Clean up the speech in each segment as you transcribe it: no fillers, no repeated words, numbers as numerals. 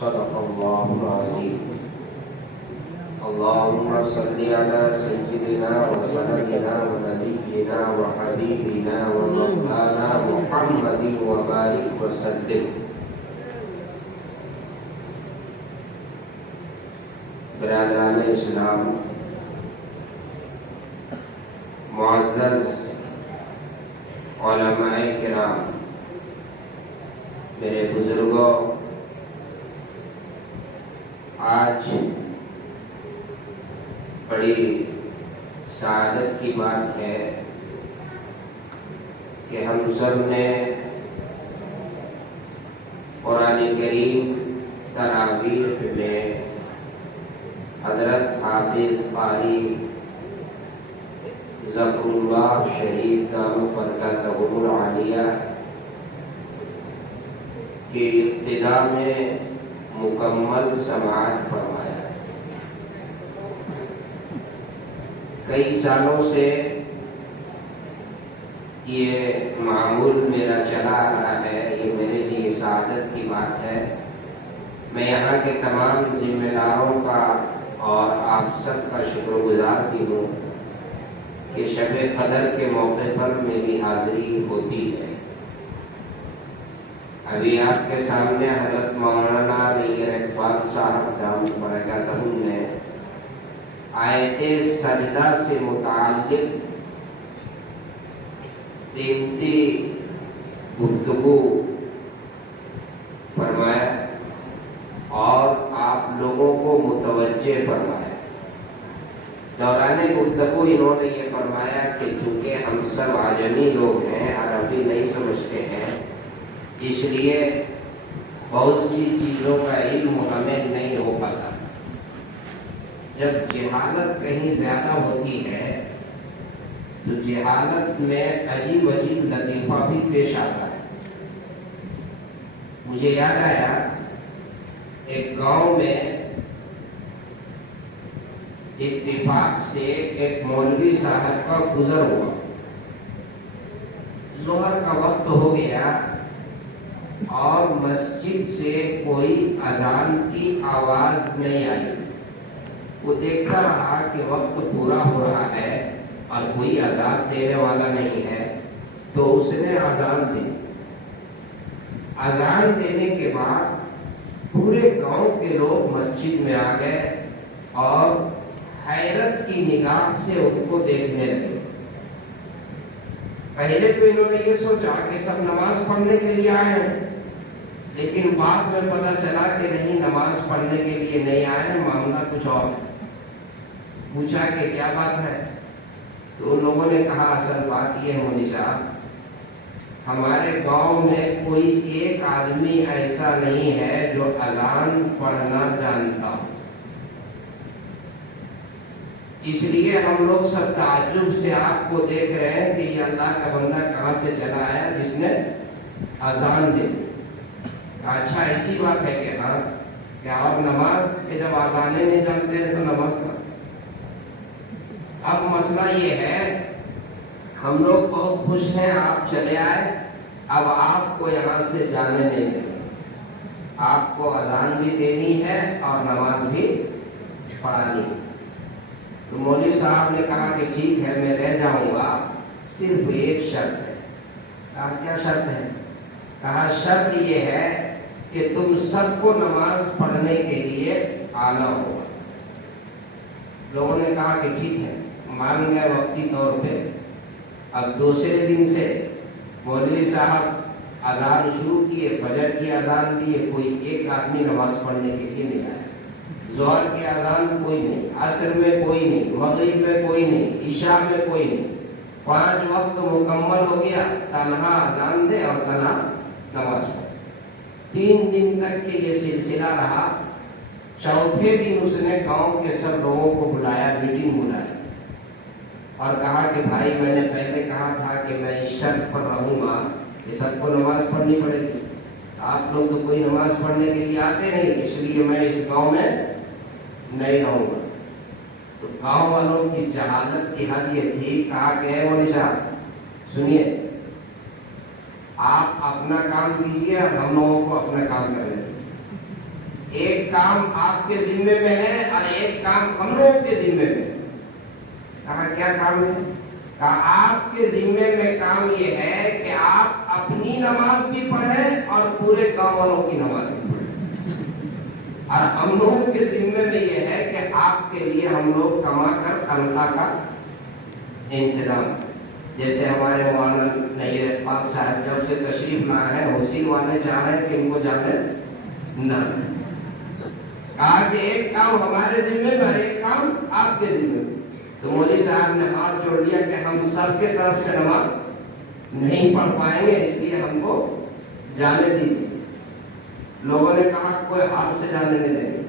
صدق الله العظيم. اللهم صل على سيدنا وسندنا ونبينا وحبيبنا ومولانا محمد وبارك وسلم. برادران اسلام، معزز علماء کرام، میرے بزرگوں، آج بڑی سعادت کی بات ہے کہ ہم سب نے قرآن کریم تراویح میں حضرت حافظ قاری ظفر اللہ شہید دامت برکاتہ العالیہ کی ابتدا میں مکمل سماعت فرمایا. کئی سالوں سے یہ معمول میرا چلا آ رہا ہے، یہ میرے لیے سعادت کی بات ہے. میں یہاں کے تمام ذمہ داروں کا اور آپ سب کا شکر گزار بھی ہوں کہ شب قدر کے موقع پر میری حاضری ہوتی ہے. ابھی آپ کے سامنے حضرت مولانا نیر اقبال صاحب دامت برکاتہم نے آیت سجدہ سے متعلق قیمتی گفتگو فرمایا اور آپ لوگوں کو متوجہ فرمایا. دوران گفتگو انہوں نے یہ فرمایا کہ چونکہ ہم سب عجمی لوگ ہیں، عربی نہیں سمجھتے ہیں، اس لیے بہت سی چیزوں کا علم ہمیں نہیں ہو پاتا. جب جہالت کہیں زیادہ ہوتی ہے تو جہالت میں عجیب عجیب لطیفہ بھی پیش آتا ہے. مجھے یاد آیا، ایک گاؤں میں اتفاق سے ایک مولوی صاحب کا گزر ہوا. ظہر کا وقت ہو گیا اور مسجد سے کوئی اذان کی آواز نہیں آئی. وہ دیکھتا رہا کہ وقت پورا ہو رہا ہے اور کوئی اذان دینے والا نہیں ہے، تو اس نے اذان دی. اذان دینے کے بعد پورے گاؤں کے لوگ مسجد میں آ گئے اور حیرت کی نگاہ سے ان کو دیکھنے لگے. پہلے تو انہوں نے یہ سوچا کہ سب نماز پڑھنے کے لیے آئے ہیں، لیکن بعد میں پتہ چلا کہ نہیں، نماز پڑھنے کے لیے نہیں آئے ہیں، معاملہ کچھ اور ہے. پوچھا کہ کیا بات ہے؟ تو ان لوگوں نے کہا اصل بات یہ ہے مولوی صاحب، ہمارے گاؤں میں کوئی ایک آدمی ایسا نہیں ہے جو اذان پڑھنا جانتا ہو. اس لیے ہم لوگ سب تعجب سے آپ کو دیکھ رہے ہیں کہ یہ اللہ کا بندہ کہاں سے چلا آیا جس نے اذان دی. اچھا ایسی بات ہے کہ ہاں، کیا آپ نماز کے جب اذانیں نہیں جانتے ہیں تو نماز کا؟ اب مسئلہ یہ ہے، ہم لوگ بہت خوش ہیں آپ چلے آئے، اب آپ کو یہاں سے جانے نہیں دیں گے. آپ کو اذان بھی دینی ہے اور نماز بھی پڑھانی ہے. تو مولوی صاحب نے کہا کہ ٹھیک ہے، میں رہ جاؤں گا، صرف ایک شرط ہے. کہا کیا شرط ہے؟ کہا شرط یہ ہے کہ تم سب کو نماز پڑھنے کے لیے آنا ہوگا. لوگوں نے کہا کہ ٹھیک ہے، مان گئے وقتی طور پہ. اب دوسرے دن سے مولوی صاحب اذان شروع کیے، فجر کی اذان دیے، کوئی ایک آدمی نماز پڑھنے کے لیے نہیں آیا. ظہر کی اذان کوئی نہیں، عصر میں کوئی نہیں، مغرب میں کوئی نہیں، عشاء میں کوئی نہیں. 5 وقت مکمل ہو گیا، تنہا اذان دے اور تنہا نماز پڑھے. 3 دن تک کے یہ سلسلہ رہا. چوتھے دن اس نے گاؤں کے سب لوگوں کو بلایا، میٹنگ بلائی اور کہا کہ بھائی، میں نے پہلے کہا تھا کہ میں اس شرط پر رہوں گا کہ سب کو نماز پڑھنی پڑے گی. آپ لوگ تو کوئی نماز پڑھنے کے لیے آتے نہیں، اس لیے میں اس گاؤں میں نہیں رہوں گا. تو گاؤں والوں کی جہالت کی حد یہ تھی. کہا کہ اے مولوی صاحب سنیے، آپ اپنا کام کیجیے اور ہم لوگوں کو اپنا کام کرنے دیجیے. ایک کام آپ کے ذمے میں ہے اور ایک کام ہم لوگوں کے ذمے میں ہے۔ کہا کیا کام ہے؟ کہا آپ کے ذمے میں کام یہ ہے کہ آپ اپنی نماز بھی پڑھیں اور پورے گاؤں والوں کی نماز بھی پڑھیں، اور ہم لوگوں کے ذمے میں یہ ہے کہ آپ کے لیے ہم لوگ کما کر تنخواہ کا انتظام، جیسے ہمارے مولانا نیر اقبال صاحب جب سے تشریف لائے ہیں حسین والے چاہ رہے ہیں کہ ان کو جانے نہ، کہا کہ ایک کام ہمارے ذمے میں اور ایک کام آپ کے ذمے میں۔ تو مولوی صاحب نے ہاتھ جوڑ لیا کہ ہم سب کے طرف سے نماز نہیں پڑھ پائیں گے، اس لیے ہم کو جانے دیجیے۔ لوگوں نے کہا کوئی ہاتھ سے جانے نہیں دیں گے۔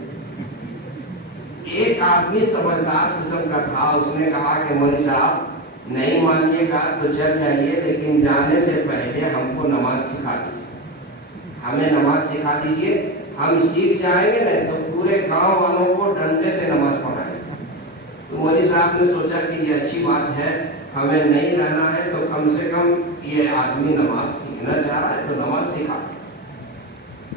ایک آدمی سمجھدار قسم کا تھا، اس نے کہا کہ مولوی صاحب نہیں مانیے گا تو چل جائیے، لیکن جانے سے پہلے ہم کو نماز سکھا دیجیے، ہمیں نماز سکھا دیجیے، ہم سیکھ جائیں گے نا تو پورے گاؤں والوں کو ڈنڈے سے نماز پڑھائیں گے۔ تو مولوی صاحب نے سوچا کہ یہ اچھی بات ہے، ہمیں نہیں رہنا ہے تو کم سے کم یہ آدمی نماز سیکھنا چاہ رہا ہے تو نماز سکھا۔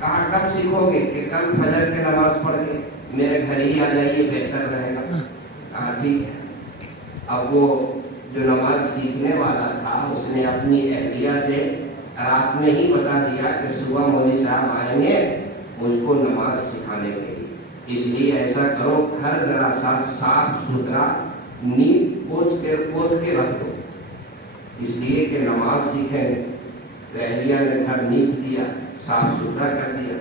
کہا کب سیکھو گے؟ کہ کل فجر کی نماز پڑھ کے میرے گھر ہی آ جائیے، بہتر رہے گا۔ کہا ٹھیک ہے۔ اب وہ جو نماز سیکھنے والا تھا اس نے اپنی اہلیہ سے رات میں ہی بتا دیا کہ صبح مولوی صاحب آئیں گے مجھ کو نماز سکھانے کے لیے، اس لیے ایسا کرو گھر ذرا صاف ستھرا نیت پوچھ کے رکھ دو، اس لیے کہ نماز سیکھیں گے۔ تو اہلیہ نے گھر نیت دیا، صاف ستھرا کر دیا،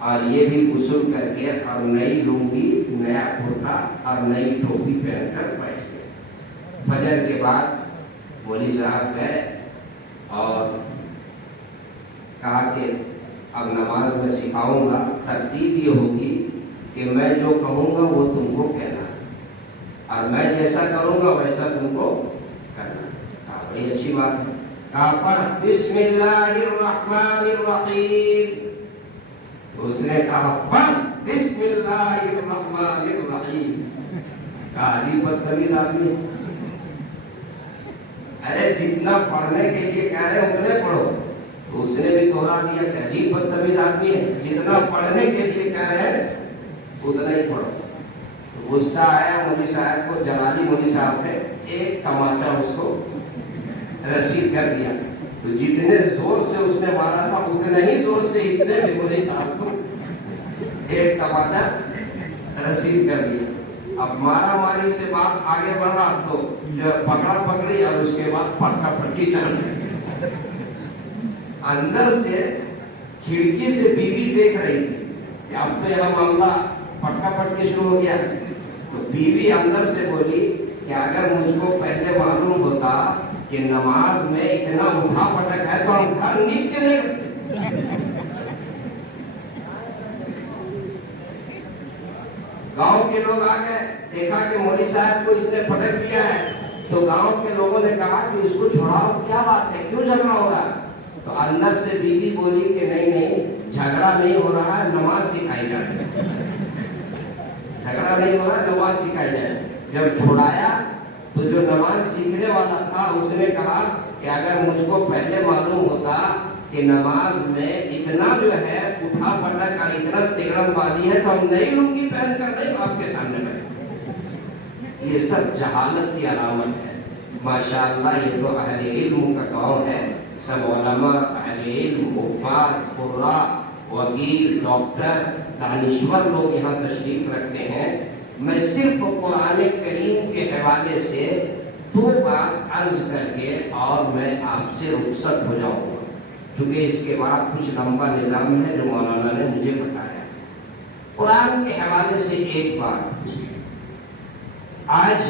اور یہ بھی غسل کر کے اور نئی لنگی نیا کرتا اور نئی ٹوپی پہن کر بیٹھ گئے۔ فجر کے بعد مولوی صاحب گئے اور کہا کہ اب نماز میں سکھاؤں گا، ترتیب یہ ہوگی کہ میں جو کہوں گا وہ تم کو کہنا ہے، اور میں جیسا کروں گا ویسا تم کو کرنا ہے۔ کہا بڑی اچھی بات ہے۔ کہا پڑھ بسم اللہ الرحمن الرحیم۔ تو اس نے کہا پڑھ بسم اللہ الرحمن الرحیم۔ کہا عجیب بدتمیز آدمی ہے، ارے جتنا پڑھنے کے لیے کہہ رہے ہیں اتنے پڑھو۔ تو اس نے بھی دوہرا دیا کہ عجیب بدتمیز آدمی ہے، جتنا پڑھنے کے لیے کہہ رہے ہیں اتنا ہی پڑھو۔ تو غصہ آیا مولوی صاحب کو، جلالی مولوی صاحب نے ایک تماچا اس کو رسید کر دیا۔ تو جتنے زور سے اس نے مارا تھا اتنے ہی زور سے اس نے بھی مولوی صاحب کو ایک تماچا رسید کر دیا۔ اب مارا ماری سے بات آگے بڑھا تو جو پکڑا پکڑی اور اس کے بعد پٹکا پٹکی چل رہی۔ اندر سے کھڑکی سے بیوی دیکھ رہی تھی کہ اب تو یہاں معاملہ پٹکا پٹکی شروع ہو گیا۔ تو بیوی اندر سے بولی کہ اگر مجھ کو پہلے معلوم ہوتا کہ نماز میں اتنا اٹھا پٹک ہے تو ہم گھر نیند کے نہیں۔ گاؤں کے لوگ آ گئے، دیکھا کہ مولوی صاحب کو اس نے پٹک دیا ہے، تو گاؤں کے لوگوں نے کہا کہ اس کو چھڑاؤ، کیا بات ہے، کیوں جھگڑا ہو رہا ہے؟ تو اندر سے بیوی بولی کہ نہیں جھگڑا نہیں ہو رہا ہے، نماز سکھائی جائے، جھگڑا نہیں ہو رہا ہے، نماز سکھائی جائے۔ جب چھڑایا تو جو نماز سیکھنے والا تھا اس نے کہا کہ اگر مجھ کو پہلے معلوم ہوتا کہ نماز میں اتنا جو ہے اٹھا پٹک اور اتنا تگڑم بازی ہے تو ہم نئی لنگی پہن کر نہیں آپ کے سامنے بیٹھے۔ یہ سب جہالت کی علامت ہے۔ ماشاءاللہ یہ تو اہل علم کا گاؤں ہے، سب علماء، اہل علم، حفاظ، قراء، وکیل، ڈاکٹر، دانشور لوگ یہاں تشریف رکھتے ہیں۔ میں صرف قرآن کریم کے حوالے سے دو بات عرض کر کے اور میں آپ سے رخصت ہو جاؤں گا، چونکہ اس کے بعد کچھ لمبا نظام ہے جو مولانا نے مجھے بتایا۔ قرآن کے حوالے سے ایک بات، آج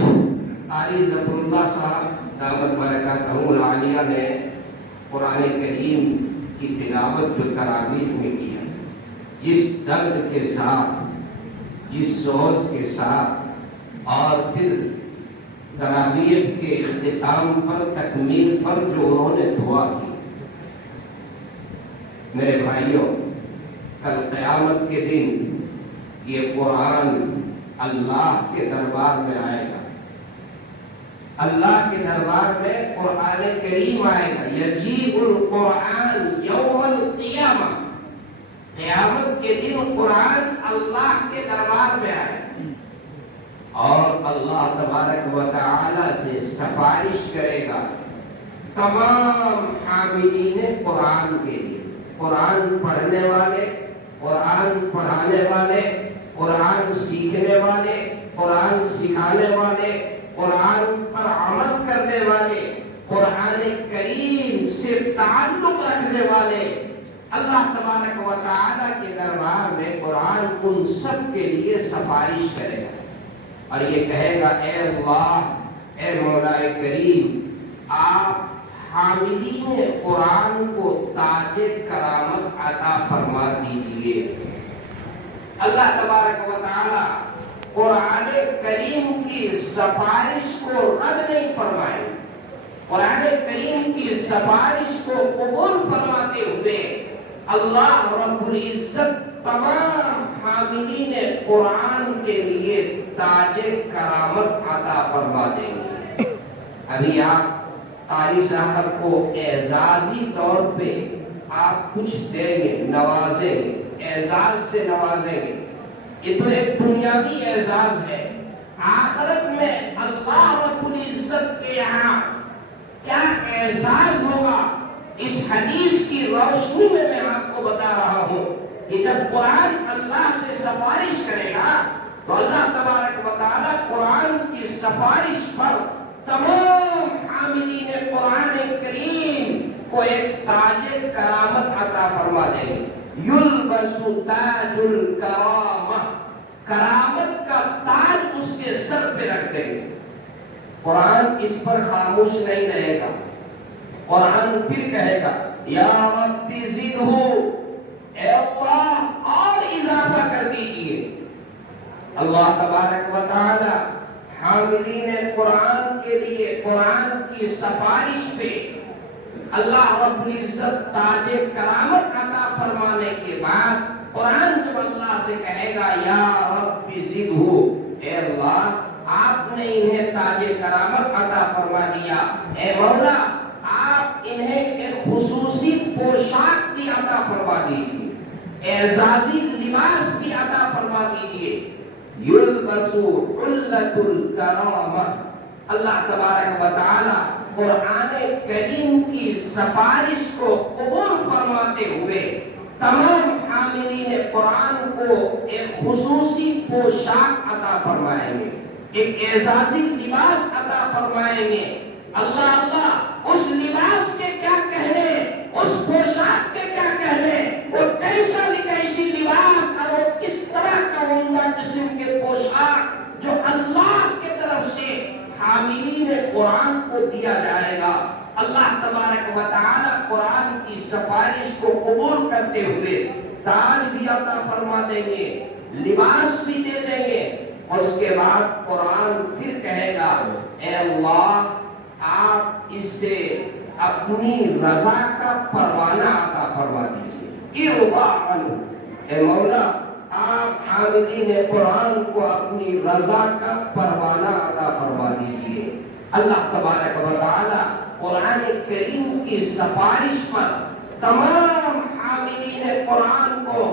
قاری ظفر اللہ صاحب دامت برکاتہ العالیہ نے قرآن کریم کی تلاوت جو تراویح میں کی ہے، جس درد کے ساتھ، جس سوز کے ساتھ، اور پھر تراویح کے اختتام پر، تکمیل پر جو انہوں نے دعا کی، میرے بھائیوں کل قیامت کے دن یہ قرآن اللہ کے دربار میں آئے گا، اللہ کے دربار میں قرآن کریم آئے گا۔ یجیء القرآن یوم القیامہ، قیامت کے دن قرآن اللہ کے دربار میں آئے اور اللہ تبارک و تعالی سے سفارش کرے گا تمام حاملین قرآن کے لیے، قرآن پڑھنے والے، قرآن پڑھانے والے، قرآن سیکھنے والے، قرآن سکھانے والے، قرآن پر عمل کرنے والے، قرآن کریم سے تعلق رکھنے والے۔ اللہ تبارک و تعالی کے دربار میں قرآن ان سب کے لیے سفارش کرے گا اور یہ کہے گا اے اللہ، اے مولا کریم، آپ حاملین قرآن کو تاج کرامت عطا فرما دیجئے۔ اللہ تبارک و تعالی قرآن کریم کی سفارش کو رد نہیں فرمائے، قرآن کریم کی سفارش کو قبول فرماتے ہوئے اللہ رب العزت تمام حاملین قرآن کے لیے تاج کرامت عطا فرما دیں گے۔ ابھی آپ قاری صاحب کو اعزازی طور پہ آپ کچھ دیں گے، نوازیں گے، اعزاز سے نوازیں گے۔ یہ تو ایک دنیاوی اعزاز ہے، آخرت میں اللہ رب العزت کے یہاں کیا اعزاز ہوگا، اس حدیث کی روشنی میں میں آپ کو بتا رہا ہوں کہ جب قرآن اللہ سے سفارش کرے گا تو اللہ تبارک و تعالی قرآن کی سفارش پر تمام حاملین قرآن کریم کو ایک تاج کرامت عطا فرما دیں گے۔ یلبس تاج الکرامہ، کرامت کا تاج اس کے سر پہ رکھ دیں گے۔ قرآن اس پر خاموش نہیں رہے گا، قرآن پھر کہے گا یا رب زدہ، اے اللہ اور اضافہ کر دیجئے۔ اللہ تبارک و تعالی حاملین قرآن کے لیے قرآن کی سفارش پہ اللہ رب العزت تاج کرامت عطا فرمانے کے بعد قرآن جب اللہ سے کہے گا یا رب زدہ، اے اللہ آپ نے انہیں تاج کرامت عطا فرما دیا، اے مولا آپ انہیں ایک خصوصی پوشاک بھی عطا فرما دیجیے، اعزازی لباس بھی عطا فرما دیجیے۔ یلبسو حلۃ الکرامہ، اللہ تبارک و تعالی قرآن کریم کی سفارش کو قبول فرماتے ہوئے تمام حاملین قرآن کو ایک خصوصی پوشاک عطا فرمائیں گے، ایک اعزازی لباس عطا فرمائیں گے۔ اللہ اللہ، اس لباس کے کیا کہنے، اس پوشاک کے کیا کہنے، وہ کیسی لباس اور وہ کس طرح کا عمدہ قسم کے پوشاک جو اللہ کی طرف سے حاملین قرآن کو دیا جائے گا۔ اللہ تبارک و تعالی قرآن کی سفارش کو قبول کرتے ہوئے تاج بھی عطا فرما دیں گے، لباس بھی دے دیں گے۔ اس کے بعد قرآن پھر کہے گا اے اللہ آپ اس سے اپنی رضا کا پروانہ عطا فرما دیجیے۔ اے مولا آپ حاملین قرآن کو اپنی رضا کا پروانہ عطا فرما دیجیے۔ اللہ تبارک و تعالی قرآن کریم کی سفارش پر تمام حاملین قرآن کو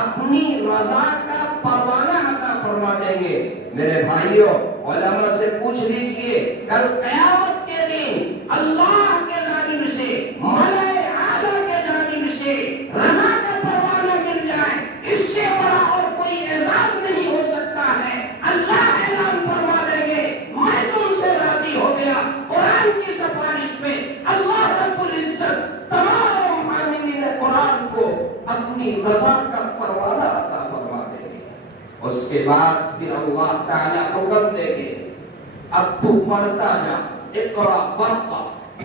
اپنی رضا کا پروانہ عطا فرما دیں گے۔ میرے بھائیوں، علماء سے پوچھ لیجئے کل قیامت کے دن اللہ کے جانب سے، ملائے اعلیٰ کے جانب سے رضا کا پروانہ مل جائے، اس سے بڑا اور کوئی اعزاز نہیں ہو سکتا ہے۔ اللہ اعلان فرما دیں گے میں تم سے راضی ہو گیا۔ قرآن کی سفارش پہ اللہ رب العزت تمام حاملین قرآن کو اپنی رضا کا پروانہ عطا فرما دیں گے۔ اس کے بعد پھر اللہ تعالیٰ حکم دیں گے اب تو پڑھتا جا، اقرا پڑھتا،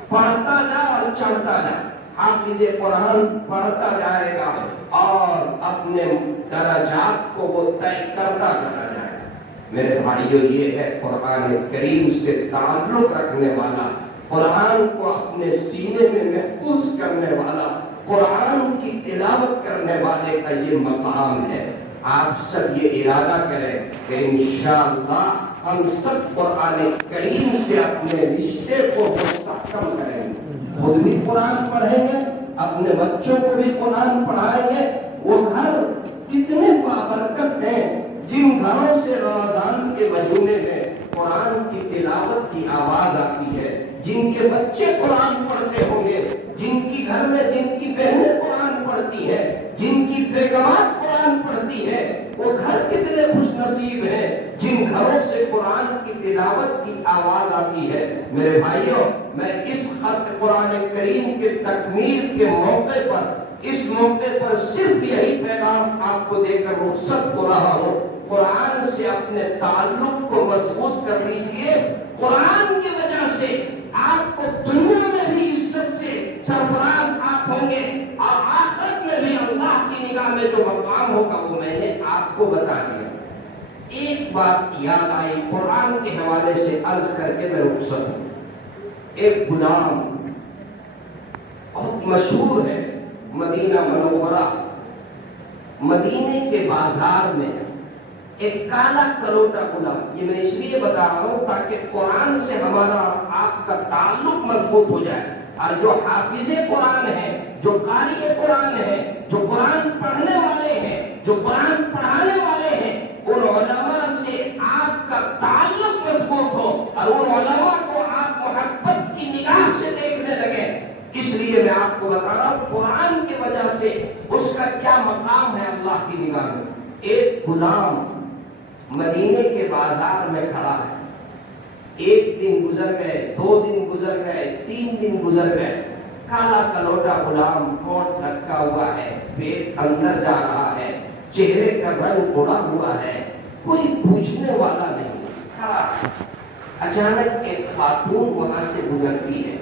پڑھتا جا اور چڑھتا جا۔ حافظ قرآن پڑھتا جائے گا اور اپنے درجات کو وہ طے کرتا چلا جائے گا۔ میرے بھائیوں، یہ ہے قرآن کریم سے تعلق رکھنے والا، قرآن کو اپنے سینے میں محفوظ کرنے والا، قرآن کی تلاوت کرنے والے کا یہ مقام ہے۔ آپ سب یہ ارادہ کریں کہ انشاءاللہ ہم سب قرآن کریم سے اپنے رشتے کو مستحکم کریں گے، خود بھی قرآن پڑھیں گے، اپنے بچوں کو بھی قرآن پڑھائیں گے، وہ گھر کتنے بابرکت ہیں جن گھروں سے رمضان کے مہینے میں قرآن کی تلاوت کی آواز آتی ہے، جن کے بچے قرآن پڑھتے ہوں گے، جن کی گھر میں جن کی بہنیں قرآن پڑھتی ہیں، جن کی بیگمات قرآن پڑھتی ہے، وہ گھر کتنے خوش نصیب ہیں جن گھروں سے قرآن کی تلاوت کی آواز آتی ہے۔ میرے بھائیوں، میں اس خط قرآن کریم کے تکمیل کے موقع پر، اس موقع پر صرف یہی پیغام آپ کو دے کر رخصت ہو رہا ہوں، قرآن سے اپنے تعلق کو مضبوط کر لیجیے۔ قرآن کی وجہ سے آپ کو دنیا میں بھی عزت سے سرفراز آپ ہوں گے، اور آخرت میں بھی اللہ کی نگاہ میں جو مقام ہوگا وہ میں نے آپ کو بتا دیا۔ ایک بات یاد آئی قرآن کے حوالے سے عرض کر کے میں رخصت ہوں۔ ایک غلام بہت مشہور ہے، مدینہ منورہ، مدینے کے بازار میں ایک کالا کلوٹا غلام۔ یہ میں اس لیے بتا رہا ہوں تاکہ قرآن سے ہمارا آپ کا تعلق مضبوط ہو جائے، اور جو حافظ قرآن ہیں، جو قاری قرآن ہیں، جو قرآن پڑھنے والے ہیں، جو قرآن پڑھانے والے ہیں، ان علماء سے آپ کا تعلق مضبوط ہو اور ان علماء کو آپ محبت کی نگاہ سے دیکھنے لگے۔ اس لیے میں آپ کو بتا رہا ہوں قرآن کی وجہ سے اس کا کیا مقام ہے اللہ کی نگاہ میں۔ ایک غلام مدینے کے بازار میں کھڑا ہے، ایک دن گزر گئے، 2 دن گزر گئے، 3 دن گزر گئے، کالا کلوٹا غلام ہونٹ لٹکا ہوا ہے، پیٹ اندر جا رہا ہے، چہرے کا رنگ اڑا ہوا ہے، کوئی پوچھنے والا نہیں، کھڑا ہے۔ اچانک ایک خاتون وہاں سے گزرتی ہے،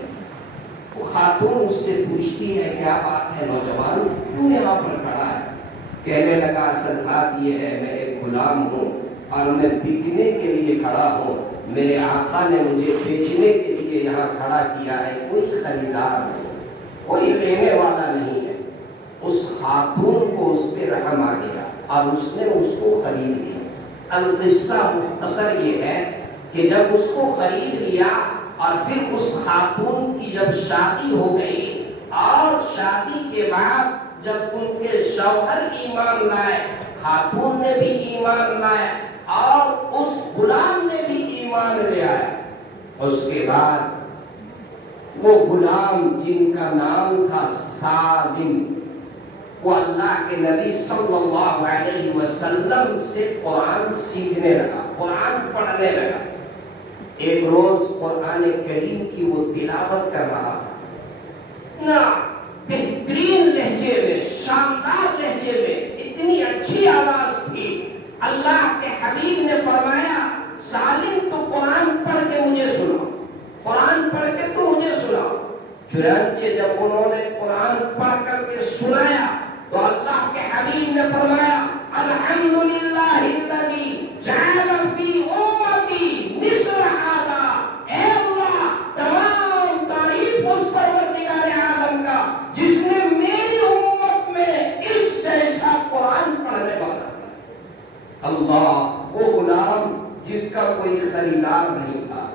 وہ خاتون اس سے پوچھتی ہے کیا بات ہے نوجوان، کیوں یہاں پر کھڑا ہے؟ کہنے لگا اصل بات یہ ہے میں ایک غلام ہوں اور میں بکنے کے لیے کھڑا ہوں، میرے آقا نے مجھے بیچنے کے لیے یہاں کھڑا کیا ہے، کوئی خریدار نہیں، کوئی لینے والا نہیں ہے۔ اس خاتون کو اس پہ رحم آ گیا اور اس نے اس کو خرید لیا۔ القصہ مختصر یہ ہے کہ جب اس کو خرید لیا اور پھر اس خاتون کی جب شادی ہو گئی، اور شادی کے بعد جب ان کے شوہر ایمان لائے، خاتون نے بھی ایمان لائے اور اس غلام نے بھی ایمان لے آیا، اس کے بعد وہ غلام جن کا نام تھا سالم، وہ اللہ کے نبی صلی اللہ علیہ وسلم سے قرآن سیکھنے لگا، قرآن پڑھنے لگا۔ ایک روز قرآن کریم کی وہ تلاوت کر رہا تھا نا، بہترین لہجے میں، شاندار لہجے میں، اتنی اچھی آواز تھی۔ اللہ کے حبیب نے فرمایا سالم تو قرآن پڑھ کے مجھے سنا، قرآن پڑھ کے تو مجھے سنا۔ چنانچہ جب انہوں نے قرآن پڑھ کر کے سنایا تو اللہ کے حبیب نے فرمایا الحمدللہ الذی جعل فی امتی مثل ھذا، اے اللہ تمام تعریف اس پروردگار عالم کا جس نے میری امت میں اس جیسا قرآن پڑھنے والا۔ اللہ، وہ غلام جس کا کوئی خریدار نہیں تھا،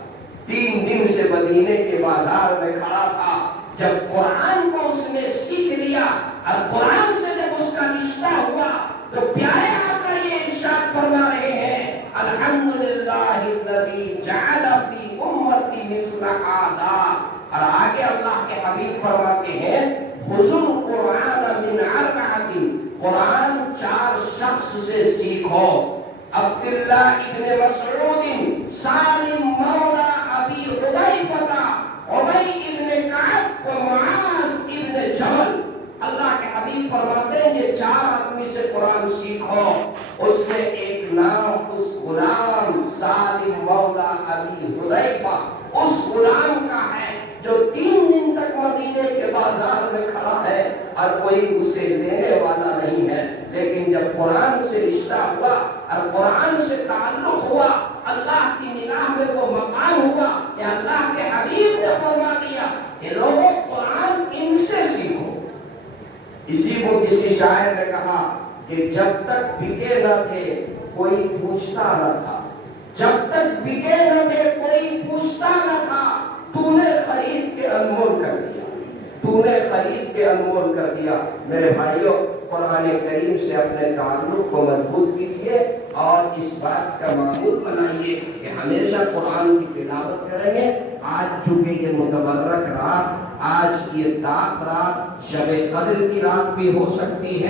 3 دن سے مدینے کے بازار میں کھڑا تھا، جب قرآن کو اس نے سیکھ لیا اور قرآن سے جب اس کا رشتہ ہوا تو پیارے آقا یہ ارشاد فرما رہے ہیں الحمدللہ الذی جعل فی امتی مثل ھذا، اور آگے اللہ کے حبیب فرماتے ہیں خذوا القرآن من 4، قرآن 4 شخص سے سیکھو، عبداللہ ابن مسعود، سالم مولا ابی حذیفہ، ابی ابن کعب و معاذ ابن جبل۔ اللہ کے حبیب فرماتے ہیں یہ 4 آدمی سے قرآن سیکھو۔ اس میں ایک نام اس غلام سالم مولا ابی حذیفہ اس غلام کا ہے جو 3 دن تک مدینے کے بازار میں کھڑا ہے اور کوئی اسے لینے والا نہیں ہے، لیکن جب قرآن سے رشتہ ہوا اور قرآن سے تعلق ہوا، اللہ کی نگاہ میں وہ مقام ہوا کہ اللہ کے حبیب نے فرما دیا کہ لوگوں قرآن ان سے سیکھو۔ اسی کو کسی شاعر نے کہا کہ جب تک بکے نہ تھے کوئی پوچھتا نہ تھا، جب تک بکے نہ تھے کوئی پوچھتا نہ تھا، تو نے خرید کے انمول کر دیا، تو نے خرید کے انمول کر دیا۔ میرے بھائیوں، قرآن کریم سے اپنے تعلق کو مضبوط کیجیے اور اس بات کا معمول بنائیے کہ ہمیشہ قرآن کی تلاوت کریں گے۔ آج چونکہ یہ متبرک رات، آج یہ داغ رات، شب قدر کی رات بھی ہو سکتی ہے۔